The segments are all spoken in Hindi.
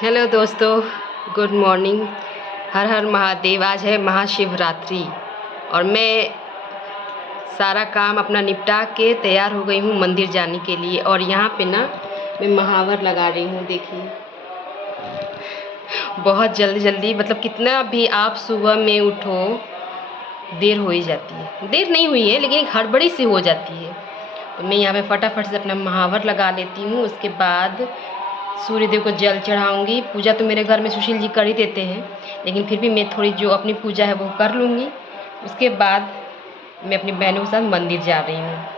हेलो दोस्तों, गुड मॉर्निंग। हर हर महादेव। आज है महाशिवरात्रि और मैं सारा काम अपना निपटा के तैयार हो गई हूँ मंदिर जाने के लिए। और यहाँ पे ना मैं महावर लगा रही हूँ। देखिए, बहुत जल्दी जल्दी, मतलब कितना भी आप सुबह में उठो देर हो ही जाती है। देर नहीं हुई है लेकिन हड़बड़ी से हो जाती है। तो मैं यहाँ पे फटाफट से अपना महावर लगा लेती हूँ। उसके बाद सूर्य देव को जल चढ़ाऊंगी। पूजा तो मेरे घर में सुशील जी कर ही देते हैं, लेकिन फिर भी मैं थोड़ी जो अपनी पूजा है वो कर लूँगी। उसके बाद मैं अपनी बहनों के साथ मंदिर जा रही हूँ।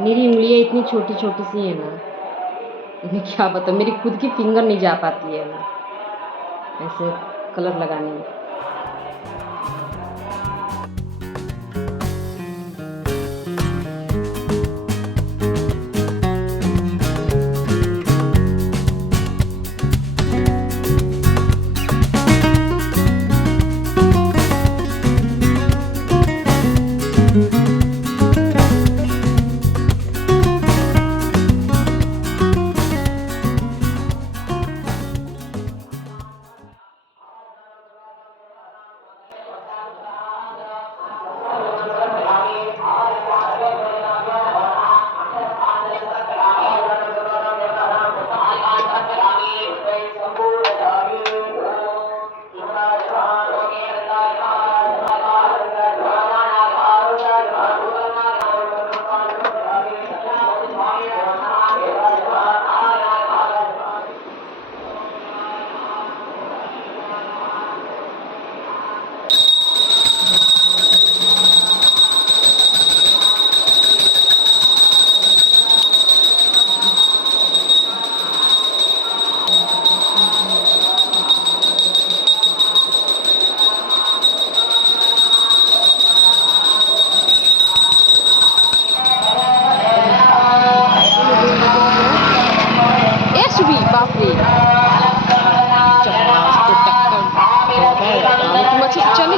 मेरी उंगलियाँ इतनी छोटी छोटी सी हैं ना, मैं क्या बताऊँ, मेरी खुद की फिंगर नहीं जा पाती है ऐसे कलर लगाने में। बाप रे, तुम अच्छे से चले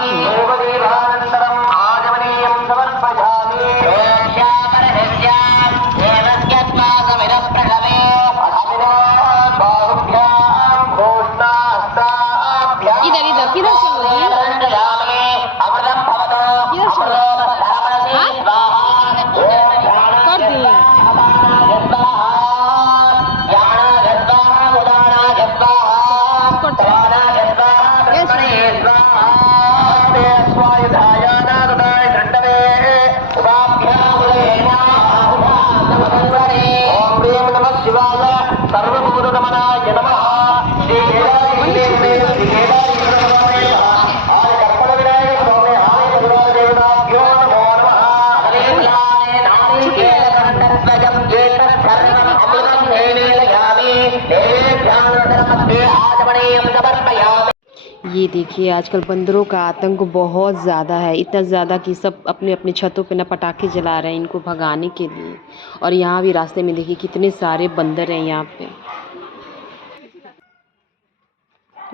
इधर इधर किधर चलोगी? किधर चलो? हाँ? कर दी। ये देखिए, आजकल बंदरों का आतंक बहुत ज़्यादा है। इतना ज़्यादा कि सब अपने अपने छतों पे ना पटाखे जला रहे हैं इनको भगाने के लिए। और यहाँ भी रास्ते में देखिए कितने सारे बंदर हैं यहाँ पे।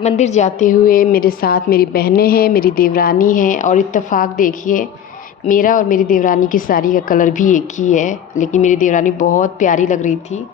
मंदिर जाते हुए मेरे साथ मेरी बहनें हैं, मेरी देवरानी है। और इत्तेफाक देखिए, मेरा और मेरी देवरानी की साड़ी का कलर भी एक ही है, लेकिन मेरी देवरानी बहुत प्यारी लग रही थी।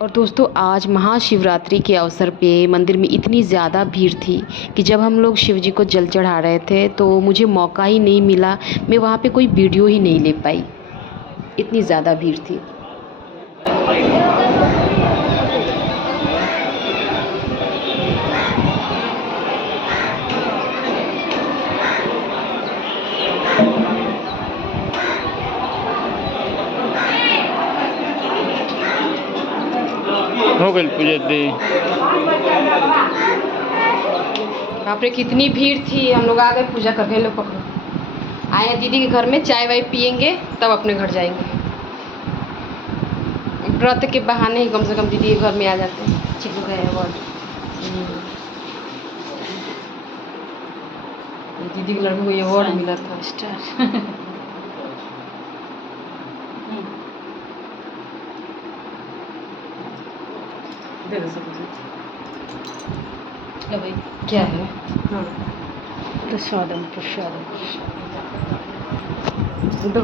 और दोस्तों, आज महाशिवरात्रि के अवसर पे मंदिर में इतनी ज़्यादा भीड़ थी कि जब हम लोग शिव जी को जल चढ़ा रहे थे तो मुझे मौका ही नहीं मिला, मैं वहाँ पे कोई वीडियो ही नहीं ले पाई, इतनी ज़्यादा भीड़ थी। हो गई पूजा दी। बाप रे कितनी भीड़ थी। हम लोग आ गए पूजा करके। लोग पकड़ो आए हैं दीदी के घर में, चाय वाय पियेंगे तब अपने घर जाएंगे। व्रत के बहाने ही कम से कम दीदी के घर में आ जाते हैं। चिकू गए अवार्ड दीदी के लड़के को ये अवार्ड मिला था स्टार। क्या है? हाँ प्रसादम प्रसादम दो।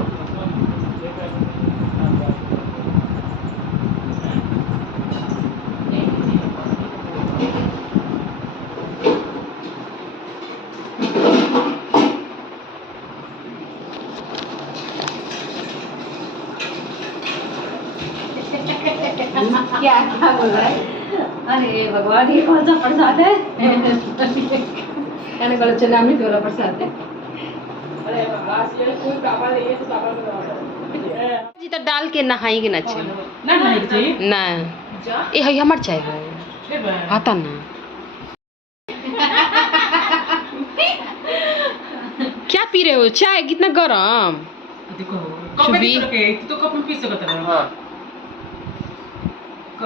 क्या क्या बोल रहा है? अरे भगवान ये कौन सा प्रसाद है? कहने वाला चनामृत वाला प्रसाद है। अरे जी तो डाल के नहाएंगे ना चाहिए ना ये है हमार चाय है आता ना। क्या पी रहे हो चाय कितना गरम? तो कप में पी सकता है। हां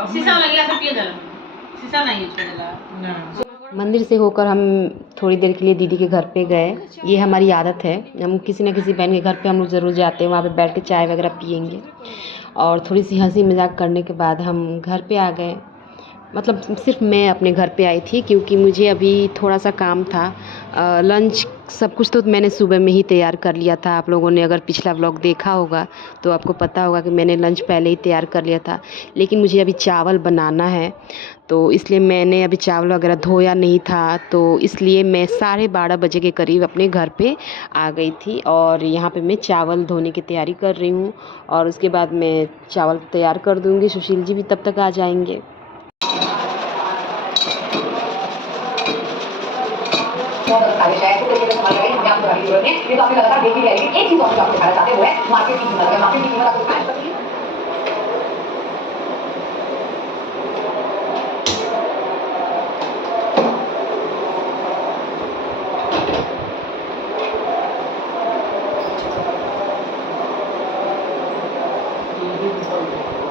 शीशा वाला गिलास पिए जरा। शीशा नहीं यूज करेला ना। मंदिर से होकर हम थोड़ी देर के लिए दीदी के घर पे गए। ये हमारी आदत है, हम किसी न किसी बहन के घर पे हम लोग ज़रूर जाते हैं। वहाँ पे बैठ के चाय वगैरह पियेंगे और थोड़ी सी हंसी मजाक करने के बाद हम घर पे आ गए। मतलब सिर्फ मैं अपने घर पे आई थी क्योंकि मुझे अभी थोड़ा सा काम था। लंच सब कुछ तो मैंने सुबह में ही तैयार कर लिया था। आप लोगों ने अगर पिछला व्लॉग देखा होगा तो आपको पता होगा कि मैंने लंच पहले ही तैयार कर लिया था। लेकिन मुझे अभी चावल बनाना है तो इसलिए मैंने अभी चावल वगैरह धोया नहीं था, तो इसलिए मैं 12:30 बजे के करीब अपने घर पे आ गई थी और यहाँ पे मैं चावल धोने की तैयारी कर रही हूँ और उसके बाद मैं चावल तैयार कर दूँगी। सुशील जी भी तब तक आ जाएंगे।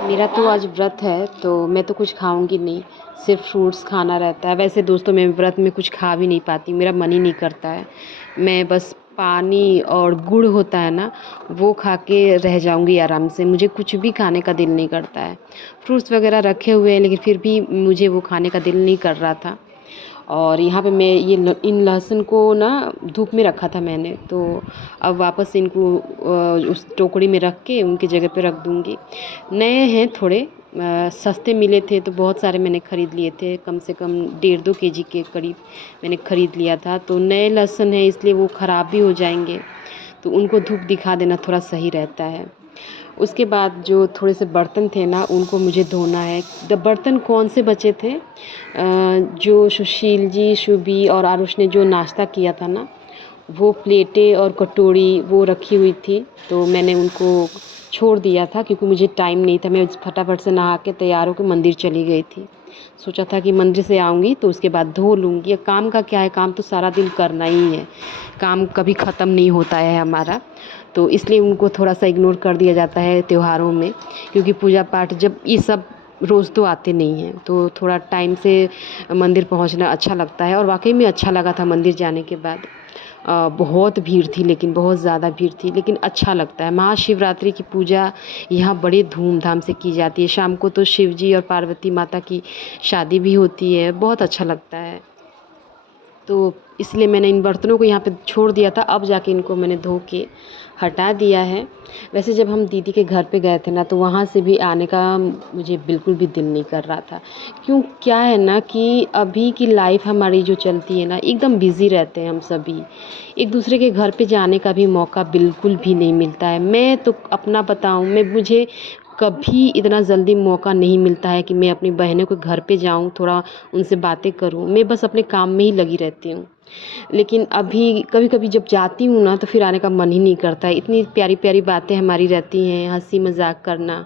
मेरा तो आज व्रत है तो मैं तो कुछ खाऊंगी नहीं, सिर्फ फ्रूट्स खाना रहता है। वैसे दोस्तों मैं व्रत में कुछ खा भी नहीं पाती, मेरा मन ही नहीं करता है। मैं बस पानी और गुड़ होता है ना वो खा के रह जाऊंगी आराम से। मुझे कुछ भी खाने का दिल नहीं करता है। फ्रूट्स वगैरह रखे हुए हैं लेकिन फिर भी मुझे वो खाने का दिल नहीं कर रहा था। और यहाँ पे मैं ये इन लहसुन को ना धूप में रखा था मैंने, तो अब वापस इनको उस टोकरी में रख के उनकी जगह पे रख दूँगी। नए हैं थोड़े, सस्ते मिले थे तो बहुत सारे मैंने ख़रीद लिए थे। कम से कम 1.5-2 केजी के करीब मैंने ख़रीद लिया था। तो नए लहसुन है इसलिए वो ख़राब भी हो जाएंगे, तो उनको धूप दिखा देना थोड़ा सही रहता है। उसके बाद जो थोड़े से बर्तन थे ना उनको मुझे धोना है। बर्तन कौन से बचे थे, जो सुशील जी, शुभी और आरुष ने जो नाश्ता किया था ना वो प्लेटें और कटोरी वो रखी हुई थी, तो मैंने उनको छोड़ दिया था क्योंकि मुझे टाइम नहीं था। मैं फटाफट से नहा के तैयार होकर मंदिर चली गई थी। सोचा था कि मंदिर से आऊँगी तो उसके बाद धो लूँगी। काम का क्या है, काम तो सारा दिन करना ही है, काम कभी ख़त्म नहीं होता है हमारा। तो इसलिए उनको थोड़ा सा इग्नोर कर दिया जाता है त्योहारों में, क्योंकि पूजा पाठ जब ये सब रोज़ तो आते नहीं हैं, तो थोड़ा टाइम से मंदिर पहुंचना अच्छा लगता है। और वाकई में अच्छा लगा था मंदिर जाने के बाद। बहुत भीड़ थी, लेकिन बहुत ज़्यादा भीड़ थी, लेकिन अच्छा लगता है। महाशिवरात्रि की पूजा यहाँ बड़े धूमधाम से की जाती है। शाम को तो शिव जी और पार्वती माता की शादी भी होती है, बहुत अच्छा लगता है। तो इसलिए मैंने इन बर्तनों को यहाँ पे छोड़ दिया था, अब जाके इनको मैंने धो के हटा दिया है। वैसे जब हम दीदी के घर पे गए थे ना तो वहाँ से भी आने का मुझे बिल्कुल भी दिल नहीं कर रहा था। क्यों, क्या है ना कि अभी की लाइफ हमारी जो चलती है ना एकदम बिज़ी रहते हैं हम सभी, एक दूसरे के घर पे जाने का भी मौका बिल्कुल भी नहीं मिलता है। मैं तो अपना बताऊँ, मुझे कभी इतना जल्दी मौका नहीं मिलता है कि मैं अपनी बहनों के घर पे जाऊँ, थोड़ा उनसे बातें करूँ। मैं बस अपने काम में ही लगी रहती हूँ। लेकिन अभी कभी-कभी जब जाती हूँ ना तो फिर आने का मन ही नहीं करता है। इतनी प्यारी-प्यारी बातें हमारी रहती हैं, हँसी मज़ाक करना।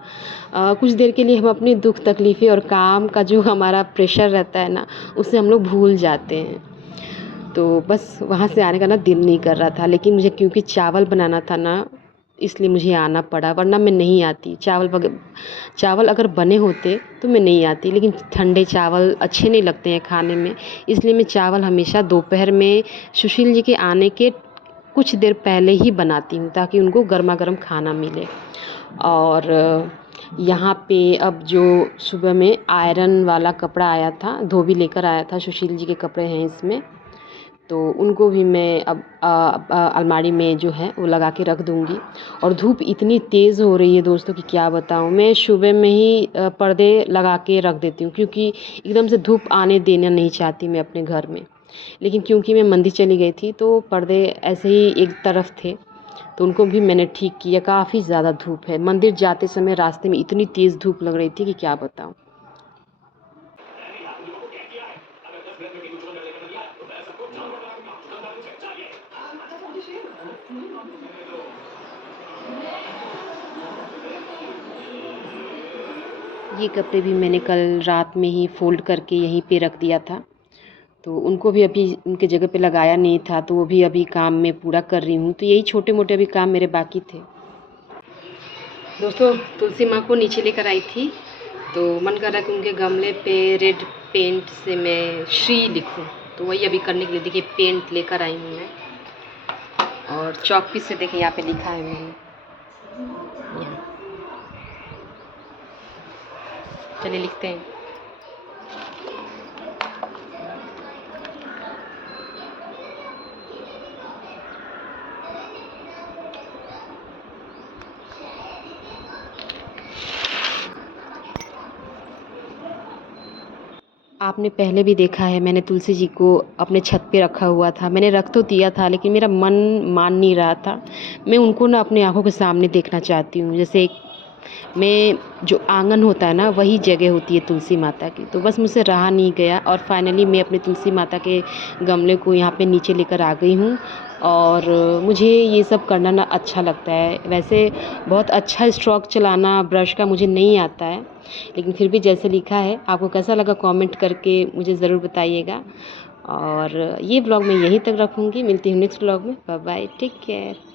कुछ देर के लिए हम अपनी दुःख तकलीफ़ें और काम का जो हमारा प्रेशर रहता है ना, उसे हम लोग भूल जाते हैं। तो बस वहाँ से आने का ना दिल नहीं कर रहा था, लेकिन मुझे क्योंकि चावल बनाना था ना, इसलिए मुझे आना पड़ा, वरना मैं नहीं आती। चावल अगर बने होते तो मैं नहीं आती, लेकिन ठंडे चावल अच्छे नहीं लगते हैं खाने में, इसलिए मैं चावल हमेशा दोपहर में सुशील जी के आने के कुछ देर पहले ही बनाती हूँ, ताकि उनको गरमा-गरम खाना मिले। और यहाँ पे अब जो सुबह में आयरन वाला कपड़ा आया था, धोबी लेकर आया था, सुशील जी के कपड़े हैं इसमें, तो उनको भी मैं अब अलमारी में जो है वो लगा के रख दूँगी। और धूप इतनी तेज़ हो रही है दोस्तों कि क्या बताऊँ। मैं सुबह में ही पर्दे लगा के रख देती हूँ, क्योंकि एकदम से धूप आने देना नहीं चाहती मैं अपने घर में। लेकिन क्योंकि मैं मंदिर चली गई थी तो पर्दे ऐसे ही एक तरफ थे, तो उनको भी मैंने ठीक किया। काफ़ी ज़्यादा धूप है, मंदिर जाते समय रास्ते में इतनी तेज़ धूप लग रही थी कि क्या बताऊँ। ये कपड़े भी मैंने कल रात में ही फ़ोल्ड करके यहीं पे रख दिया था, तो उनको भी अभी उनके जगह पे लगाया नहीं था, तो वो भी अभी काम में पूरा कर रही हूँ। तो यही छोटे-मोटे अभी काम मेरे बाकी थे। दोस्तों, तुलसी माँ को नीचे लेकर आई थी, तो मन कर रहा है कि उनके गमले पे रेड पेंट से मैं श्री लिखूँ, तो वही अभी करने के लिए देखिए पेंट लेकर आई हूँ मैं। और चॉकपीस से देखिए यहाँ पे लिखा है मैंने, यहाँ। चलिए लिखते हैं। आपने पहले भी देखा है, मैंने तुलसी जी को अपने छत पे रखा हुआ था। मैंने रख तो दिया था, लेकिन मेरा मन मान नहीं रहा था। मैं उनको ना अपनी आँखों के सामने देखना चाहती हूँ। जैसे मैं जो आंगन होता है ना, वही जगह होती है तुलसी माता की। तो बस मुझसे रहा नहीं गया और फाइनली मैं अपनी तुलसी माता के गमले को यहाँ पे नीचे लेकर आ गई हूँ। और मुझे ये सब करना ना अच्छा लगता है। वैसे बहुत अच्छा स्ट्रोक चलाना ब्रश का मुझे नहीं आता है, लेकिन फिर भी जैसे लिखा है, आपको कैसा लगा कमेंट करके मुझे ज़रूर बताइएगा। और ये ब्लॉग मैं यहीं तक रखूँगी। मिलती हूँ नेक्स्ट ब्लॉग में। Bye bye, take care.